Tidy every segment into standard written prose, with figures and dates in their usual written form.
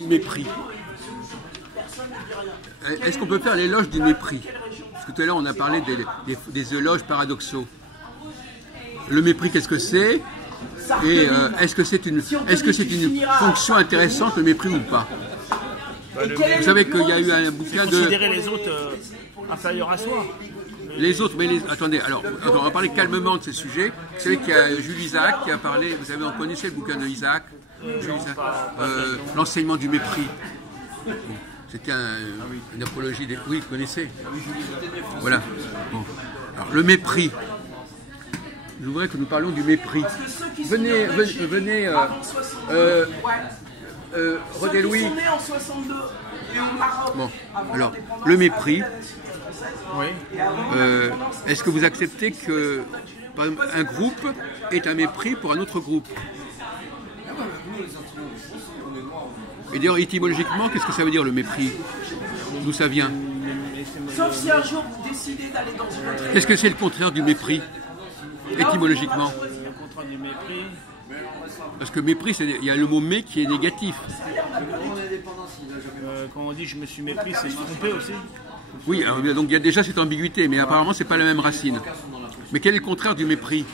Du mépris. Est-ce qu'on peut faire l'éloge du mépris? Parce que tout à l'heure, on a parlé des éloges paradoxaux. Le mépris, qu'est-ce que c'est? Et est-ce que c'est une fonction intéressante, le mépris ou pas? Vous savez qu'il y a eu un bouquin de... Considérer les autres inférieurs à soi. Les autres, mais attendez, alors, on va parler calmement de ces sujets. Vous savez qu'il y a Jules Isaac qui a parlé, vous savez, on connaissait le bouquin de Isaac, l'enseignement du mépris. C'était une apologie des... Oui, vous connaissez. Voilà. Bon. Alors, le mépris. Je voudrais que nous parlions du mépris. Venez, Rodé Louis. Bon, alors, le mépris. Oui. Est-ce que vous acceptez que, par exemple, un groupe est un mépris pour un autre groupe? Et d'ailleurs, étymologiquement, qu'est-ce que ça veut dire le mépris? D'où ça vient? Sauf si un jour vous décidez d'aller dans une autre... Qu'est-ce que c'est le contraire du mépris? Étymologiquement. Le contraire du mépris. Parce que mépris, il y a le mot mais qui est négatif. Quand on dit je me suis mépris, c'est se tromper aussi. Oui, alors, donc il y a déjà cette ambiguïté, mais apparemment c'est pas la même racine. Mais quel est le contraire du mépris?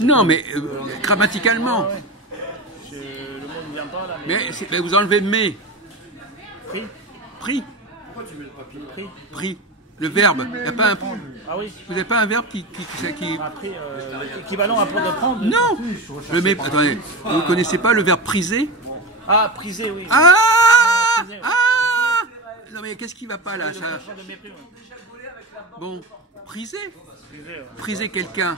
Non, mais grammaticalement. Le mot ne vient pas là. Mais vous enlevez mais. Pris. Pris. Pris. Pris. Le verbe. Il n'y a pas un. Ah oui. Vous n'avez pas un verbe qui... Après, équivalent à prendre de prendre. Non. Le mépris. Attendez. Vous ne connaissez pas le verbe priser? Ah, priser, oui. Ah. Priser, oui. Ah. Non mais qu'est-ce qui va pas là ça? De mépris, oui. Bon, priser. Priser, ouais. Priser quelqu'un.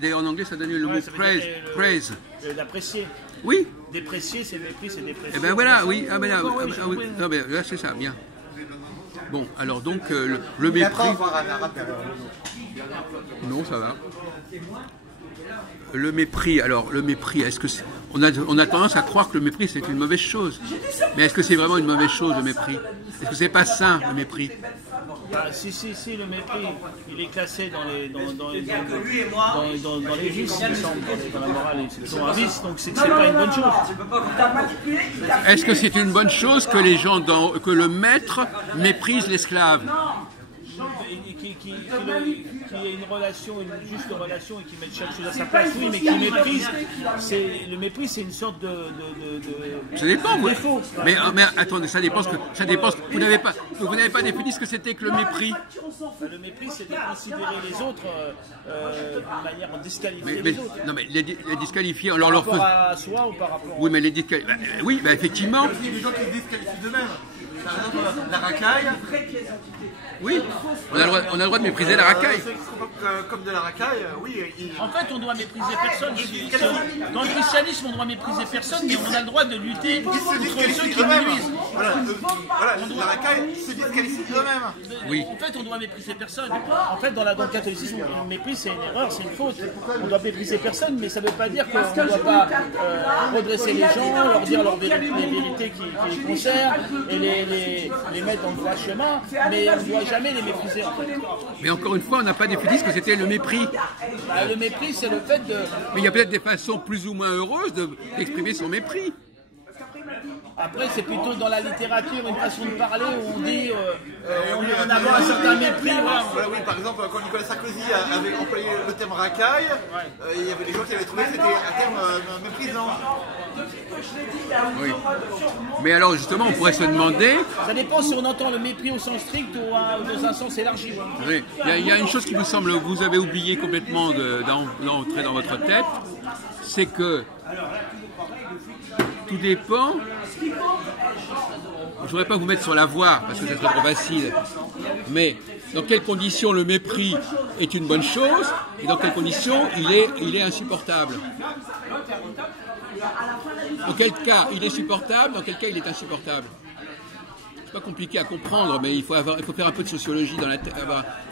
D'ailleurs en anglais ça donne le mot praise. Praise. D'apprécier. Oui. Déprécier, c'est mépris, c'est déprécier. Eh ben voilà, oui. Ah ben là, non, mais là c'est ça, bien. Bon, alors donc le mépris. Non, ça va. Le mépris, alors le mépris, est-ce que on a tendance à croire que le mépris c'est une mauvaise chose. Mais est-ce que c'est vraiment une mauvaise chose le mépris? Est-ce que c'est pas sain le mépris? Si, le mépris, il est classé dans les vices, il me semble, dans la morale, c'est toujours un vice, donc c'est pas une bonne chose. Est-ce que c'est une bonne chose que que le maître méprise l'esclave? Qui ait une relation, une juste relation et qui mette chaque chose à sa place, oui, mais qui méprise, le mépris c'est une sorte de ça dépend, oui. défaut. Mais attendez, ça dépend. Vous n'avez pas défini ce que c'était que le mépris. Le mépris c'est de considérer les autres d'une manière à disqualifier les autres. Non mais les disqualifier, on leur Par rapport fait... à soi ou par rapport à... Oui, mais les disqualifier... oui, bah, effectivement. Il y a des gens qui se disqualifient d'eux-mêmes. Par exemple, la racaille. Oui, on a le droit de mépriser la racaille. Comme de la racaille, oui. En fait, on doit mépriser personne. Dans le christianisme, on doit mépriser personne, mais on a le droit de lutter contre ceux qui nous nuisent. Voilà, la racaille se disqualifie eux-mêmes. Oui. En fait, on doit mépriser personne. En fait, dans le catholicisme, le mépris, c'est une erreur, c'est une faute. On doit mépriser personne, mais ça ne veut pas dire qu'on ne doit pas redresser les gens, leur dire les vérités qui les concernent et les mettre dans le droit chemin, mais on ne doit jamais les mépriser, en fait. Mais encore une fois, on n'a pas défini ce que c'était le mépris. Bah, le mépris, c'est le fait de... Mais il y a peut-être des façons plus ou moins heureuses d'exprimer son mépris. Après, c'est plutôt dans la littérature une façon de parler où on dit on met en avant un certain mépris. Voilà. Voilà, oui, par exemple, quand Nicolas Sarkozy avait employé le terme racaille, il y avait des gens qui avaient trouvé que c'était un terme méprisant. Oui. Mais alors, justement, on pourrait se demander... Ça dépend si on entend le mépris au sens strict ou dans un sens élargi. Oui. Il y a une chose qui vous semble, vous avez oublié complètement d'entrer dans votre tête, c'est que tout dépend... Je ne voudrais pas vous mettre sur la voie, parce que c'est trop facile, mais dans quelles conditions le mépris est une bonne chose, et dans quelles conditions il est insupportable. Dans quel cas il est supportable, dans quel cas il est insupportable. C'est pas compliqué à comprendre, mais il faut faire un peu de sociologie dans la tête. Il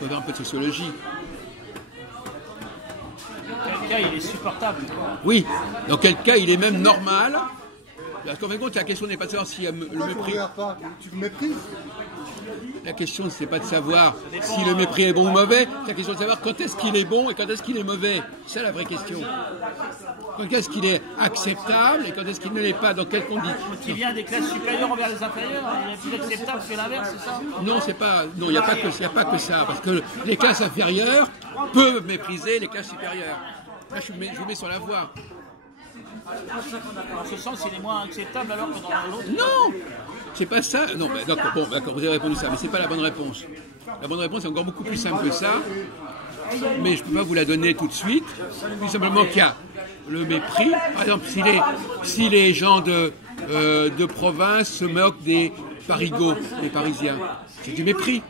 faut faire un peu de sociologie. Dans quel cas il est supportable? Oui, dans quel cas il est même normal. Parce qu'en fin de compte, la question n'est pas de savoir s'il y a le mépris. Tu me méprises? la question, c'est pas de savoir si le mépris est bon ou mauvais, c'est la question de savoir quand est-ce qu'il est bon et quand est-ce qu'il est mauvais. C'est ça la vraie question. Quand est-ce qu'il est acceptable et quand est-ce qu'il ne l'est pas, dans quelles conditions. Qui vient des classes supérieures envers les inférieures, il est plus acceptable que l'inverse, c'est ça? Non, c'est pas. Non, il n'y a pas que ça, parce que les classes inférieures peuvent mépriser les classes supérieures. Là, je vous mets sur la voie. En ce sens, il est moins acceptable alors que dans l'autre. Non, c'est pas ça. Non, bah, d'accord, bon, d'accord, vous avez répondu ça, mais c'est pas la bonne réponse. La bonne réponse est encore beaucoup plus simple que ça, mais je peux pas vous la donner tout de suite. Tout simplement qu'il y a le mépris. Par exemple, si les gens de province se moquent des parigots, des Parisiens, c'est du mépris.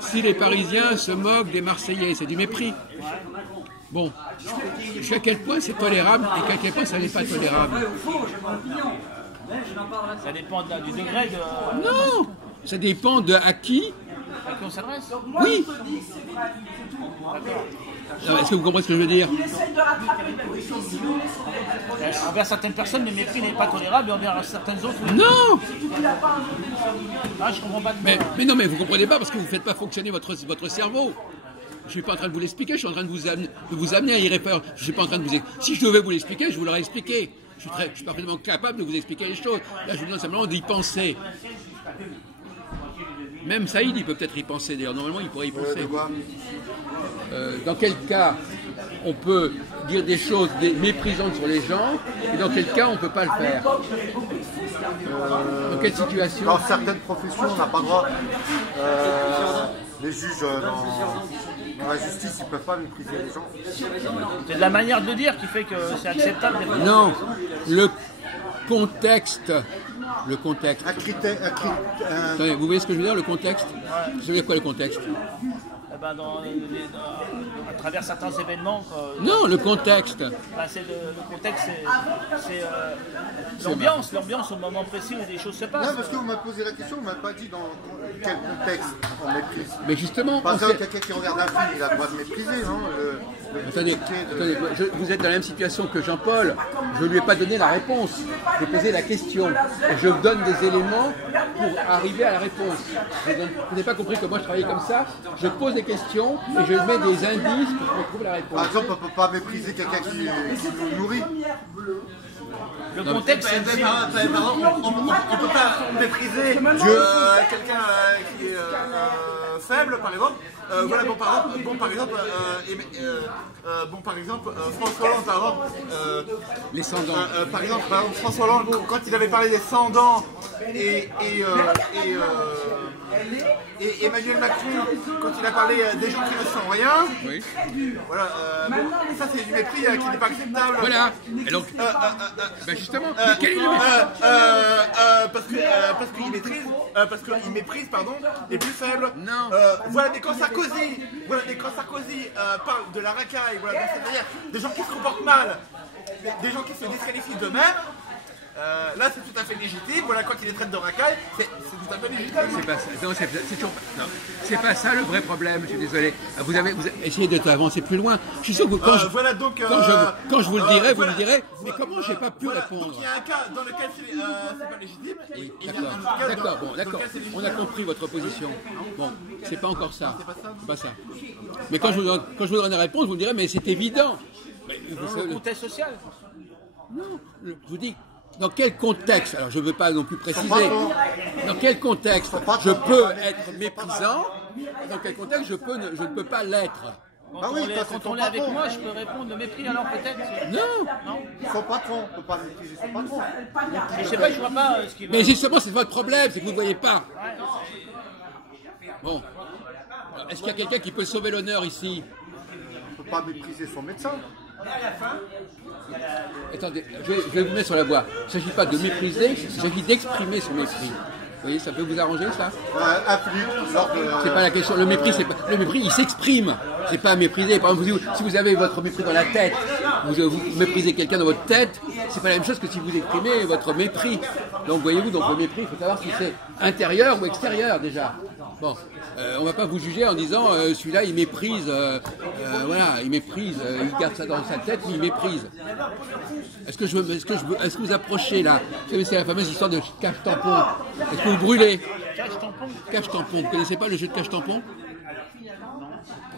Si les Parisiens se moquent des Marseillais, c'est du mépris. Bon, jusqu'à quel point c'est tolérable et à quel point ça n'est pas tolérable. Ça dépend du degré de... Non, ça dépend de à qui. À qui on s'adresse? Oui. Est-ce que vous comprenez ce que je veux dire? Envers certaines personnes, le mépris n'est pas tolérable et envers certaines autres... Non. Ah, je comprends pas. Mais non, mais vous comprenez pas parce que vous ne faites pas fonctionner votre cerveau. Je suis pas en train de vous l'expliquer, je suis en train de vous amener à y répondre. Je suis pas en train de vous expliquer. Si je devais vous l'expliquer, je vous l'aurais expliqué. Je suis parfaitement capable de vous expliquer les choses. Là, je vous demande simplement d'y penser. Même Saïd, il peut peut-être y penser. D'ailleurs, normalement, il pourrait y penser. Dans quel cas on peut dire des choses méprisantes sur les gens et dans quel cas on ne peut pas le faire? Dans quelle situation? Dans certaines professions, on n'a pas le droit. Les juges dans la justice, ils ne peuvent pas mépriser les gens. C'est de la manière de le dire qui fait que c'est acceptable. Non, le contexte. Un critère. Attendez, vous voyez ce que je veux dire, le contexte? Vous savez quoi le contexte? À travers certains événements. Non, le contexte. Le contexte, c'est l'ambiance au moment précis où des choses se passent. Non, parce que vous m'avez posé la question, vous ne m'avez pas dit dans quel contexte on méprise. Mais justement, par exemple, quelqu'un qui regarde un film, il a le droit de mépriser, non? Attendez, vous êtes dans la même situation que Jean-Paul. Je ne lui ai pas donné la réponse. J'ai posé la question. Et je donne des éléments pour arriver à la réponse. Vous n'avez pas compris que moi je travaillais comme ça. Je pose des questions et je mets des indices pour qu'on trouve la réponse. Par exemple, on ne peut pas mépriser quelqu'un qui nous nourrit. Le contexte, on ne peut pas mépriser quelqu'un qui est faible, par exemple. Voilà, par exemple, François Hollande, par exemple. Les sans-dents. Par exemple, François Hollande, quand il avait parlé des sans-dents et Emmanuel Macron, quand il a parlé des gens qui ne sont rien, Oui. voilà, ça c'est du mépris qui n'est pas acceptable. Voilà. Et donc, justement, quel est le mépris? Parce qu'il méprise, pardon, les plus faibles. Non. Voilà, quand Sarkozy parle de la racaille, voilà, c'est-à-dire des gens qui se comportent mal, des gens qui se disqualifient d'eux-mêmes. Là, c'est tout à fait légitime. Voilà, quand il les traite de racaille, c'est tout à fait légitime. C'est pas ça. Non, c'est toujours pas. Non, c'est pas ça le vrai problème. Je suis désolé. Vous avez essayé de avancer plus loin. Je suis sûr que quand je vous le dirai, vous me direz. Mais comment j'ai pas pu répondre? Donc il y a un cas dans lequel c'est pas légitime. Oui, d'accord. Bon, d'accord. On a compris votre position. Bon, c'est pas encore ça. C'est pas ça. Mais quand je vous donne la réponse, vous me direz, mais c'est évident. Mais, le contexte social. Non, je vous dis. Dans quel contexte, alors je ne veux pas non plus préciser, dans quel contexte je peux être méprisant, dans quel contexte je ne peux pas l'être. Quand on est avec moi, je peux répondre le mépris alors peut-être. Non. Son patron, on ne peut pas mépriser son patron. Je sais pas, je vois pas ce qui va. Mais justement, c'est votre problème, c'est que vous ne voyez pas. Bon. Est-ce qu'il y a quelqu'un qui peut sauver l'honneur ici? On ne peut pas mépriser son médecin. Attendez, je vais vous mettre sur la voie. Il ne s'agit pas de mépriser, il s'agit d'exprimer son mépris. Vous voyez, ça peut vous arranger ça? C'est pas la question. Le mépris, il s'exprime. C'est pas mépriser. Par exemple, si vous avez votre mépris dans la tête, vous méprisez quelqu'un dans votre tête, c'est pas la même chose que si vous exprimez votre mépris. Donc voyez-vous, le mépris, il faut savoir si c'est intérieur ou extérieur déjà. Bon, on va pas vous juger en disant celui-là il méprise, il garde ça dans sa tête, mais il méprise. Est-ce que vous approchez là? C'est la fameuse histoire de cache-tampon. Est-ce que vous brûlez? Cache-tampon. Cache-tampon, vous connaissez pas le jeu de cache-tampon?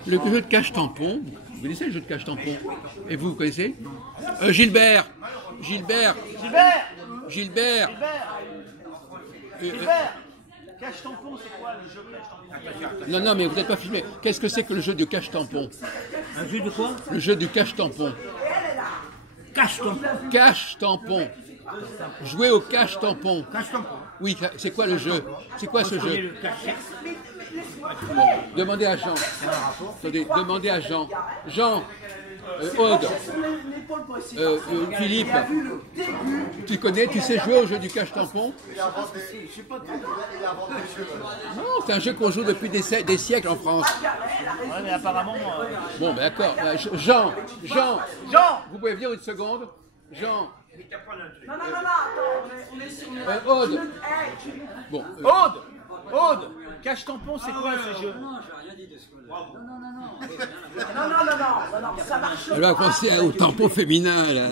Le jeu de cache-tampon, vous connaissez le jeu de cache-tampon? Et vous connaissez? Gilbert. Gilbert. Cache-tampon, c'est quoi le jeu cache-tampon? Non, mais vous n'êtes pas filmé. Qu'est-ce que c'est que le jeu de cache-tampon? Un jeu de quoi? Le jeu du cache-tampon. Cache-tampon. Cache-tampon. Jouer au cache-tampon. Cache-tampon. Oui, c'est quoi le jeu? C'est quoi ce jeu? Le cache. Bon, demandez à Jean. Attendez, demandez à Jean. Jean, Aude, Philippe, tu sais jouer au jeu du cache-tampon? Non, c'est un jeu qu'on joue depuis des siècles en France. Ouais, mais apparemment. Bon, ben d'accord. Jean, vous pouvez venir une seconde? Jean. Non, attends, on est sur le... Aude. Bon. Aude, cache-tampon, c'est quoi ce jeu? Non, ça marche Elle va penser au tampon féminin, là.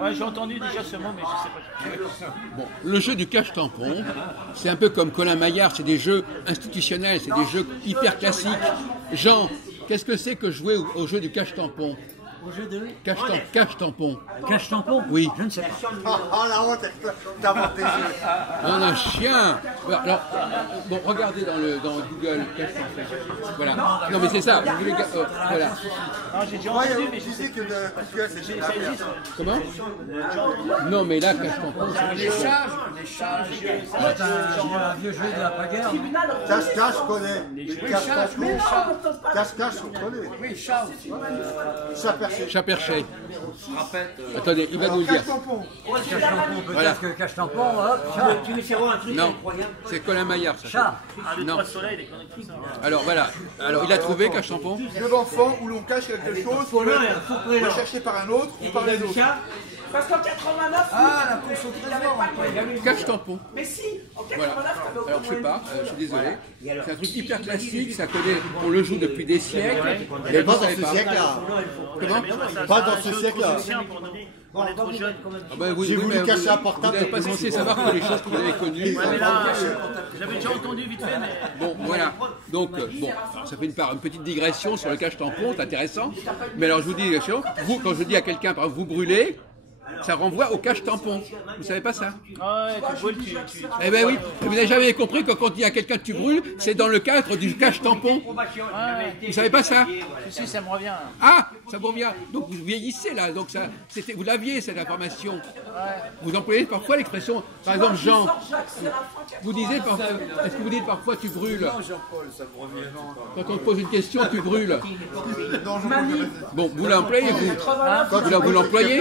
Ouais, j'ai entendu déjà ce mot, mais je sais pas. Bon, le jeu du cache-tampon, c'est un peu comme Colin Maillard, c'est des jeux institutionnels, c'est des jeux hyper classiques. Jean, qu'est-ce que c'est que jouer au jeu du cache-tampon? Au jeu de Cache-tampon. cache-tampon? Oui. Je ne sais pas. Oh la honte, t'as inventé des jeux. Un chien. Alors, bon, regardez dans Google cache-tampon. Voilà. Non, mais c'est ça. Vous voulez, voilà. Non, j'ai déjà Ouais, entendu, mais tu sais que le Google, c'est une ça affaire. existe. Comment? Non, mais là, cache-tampon, c'est Les charges. Genre un vieux jeu de l'après-guerre. Cache-cache, je connais. Cache-cache, je connais. Oui, charge. chat perché. Attendez, il va nous le dire. Cache-tampon. Cache-tampon, Voilà. peut-être que cache-tampon, hop, chat. Tu veux savoir un truc Non, incroyable? c'est Colin Maillard, ça. Chat. Ah, Non. trois soleils, des conneries comme ça. Alors voilà. Alors il a trouvé cache-tampon. Jeu d'enfant où l'on cache quelque chose pour le rechercher par un autre ou par les autres. Parce qu'en 89, La course au trésor. Cache-tampon. mais si, en 89, Voilà. t'avais Alors je sais pas, je suis désolé. C'est un truc hyper classique, ça connaît, on le joue depuis des siècles. Et vous savez pas. Comment? Pas dans ce siècle-là. Pour nous, on est trop jeunes. Ah ben oui, J'ai oui, voulu mais cacher un vous portable. n'êtes pas censé savoir que les choses que vous avez connues. Ouais, mais là, j'avais déjà entendu vite fait, mais. Bon, voilà. Donc, bon, ça fait une petite digression sur le cache-tampon, c'est intéressant. Mais alors, je vous dis, vous, quand je dis à quelqu'un, par exemple, vous brûlez, ça renvoie au cache-tampon. Vous savez pas ça? Ah ouais, tu brûles, tu. Eh ben oui, vous n'avez jamais compris que quand on dit à quelqu'un que tu brûles, c'est dans le cadre du cache-tampon. Vous savez pas ça? Si, ça me revient. Ah, ça vous revient. Donc vous vieillissez là, donc ça, vous l'aviez cette information. Vous employez parfois l'expression, par exemple Jean, vous disiez, est-ce que vous dites parfois tu brûles? Quand on te pose une question, tu brûles. Bon, vous l'employez, vous l'employez?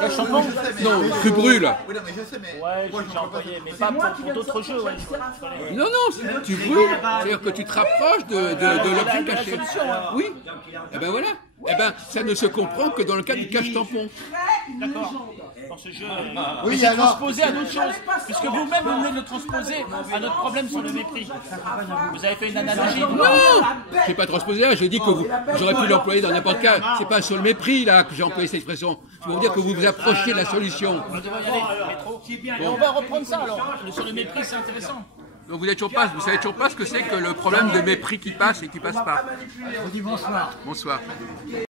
Cache-tampon? Non, tu brûles. Oui, non, mais je sais, mais. Ouais, j'ai déjà employé, mais pas pour d'autres jeux, ouais. Non, tu brûles, c'est-à-dire que tu te rapproches de l'objet caché. Oui, et ben voilà. Eh ben, ça ne se comprend que dans le cas du cache-tampon. D'accord. Dans ce jeu, Oui, c'est alors. transposé à d'autres choses, puisque vous-même vous venez de le transposer à notre problème sur le mépris. Vous avez fait une analogie. Non, j'ai pas transposé, j'ai dit que j'aurais pu l'employer dans n'importe quel cas. C'est pas sur le mépris là que j'ai employé cette expression. Je veux vous dire que vous vous approchez de la solution. On devrait y aller, métro. Et on va reprendre ça alors. Sur le mépris, c'est intéressant. Donc vous savez toujours pas ce que c'est que le problème de mépris qui passe et qui passe pas. On dit bonsoir. Bonsoir.